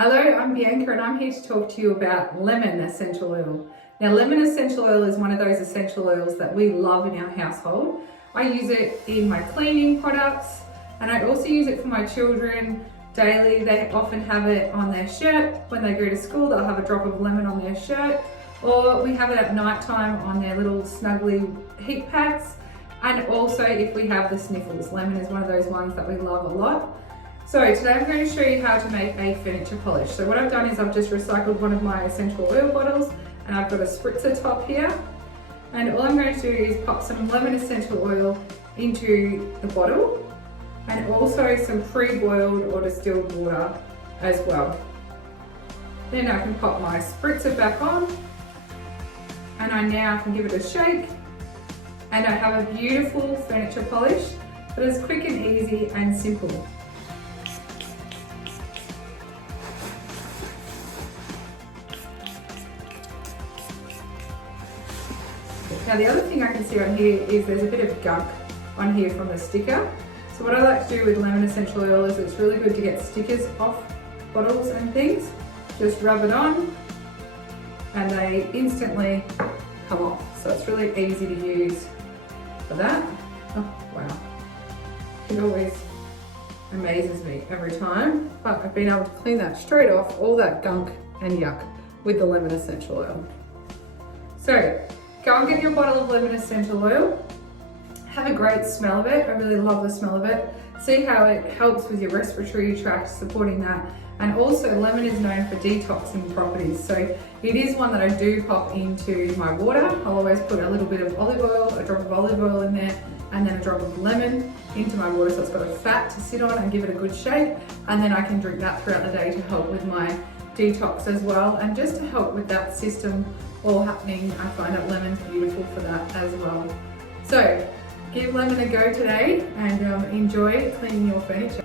Hello, I'm Bianca and I'm here to talk to you about lemon essential oil. Now, lemon essential oil is one of those essential oils that we love in our household. I use it in my cleaning products and I also use it for my children daily. They often have it on their shirt. When they go to school, they'll have a drop of lemon on their shirt, or we have it at night time on their little snuggly heat packs. And also if we have the sniffles, lemon is one of those ones that we love a lot. So today I'm going to show you how to make a furniture polish. So what I've done is I've just recycled one of my essential oil bottles and I've got a spritzer top here. And all I'm going to do is pop some lemon essential oil into the bottle and also some pre-boiled or distilled water as well. Then I can pop my spritzer back on and I now can give it a shake and I have a beautiful furniture polish that is quick and easy and simple. Now the other thing I can see on here is there's a bit of gunk on here from the sticker. So what I like to do with lemon essential oil is it's really good to get stickers off bottles and things. Just rub it on and they instantly come off. So it's really easy to use for that. Oh wow, it always amazes me every time. But I've been able to clean that straight off, all that gunk and yuck with the lemon essential oil. So go and get your bottle of lemon essential oil. Have a great smell of it. I really love the smell of it. See how it helps with your respiratory tract, supporting that. And also lemon is known for detoxing properties. So it is one that I do pop into my water. I'll always put a little bit of olive oil, a drop of olive oil in there, and then a drop of lemon into my water. So it's got a fat to sit on and give it a good shake. And then I can drink that throughout the day to help with my detox as well. And just to help with that system all happening, I find that lemon's beautiful for that as well. So give lemon a go today and enjoy cleaning your furniture.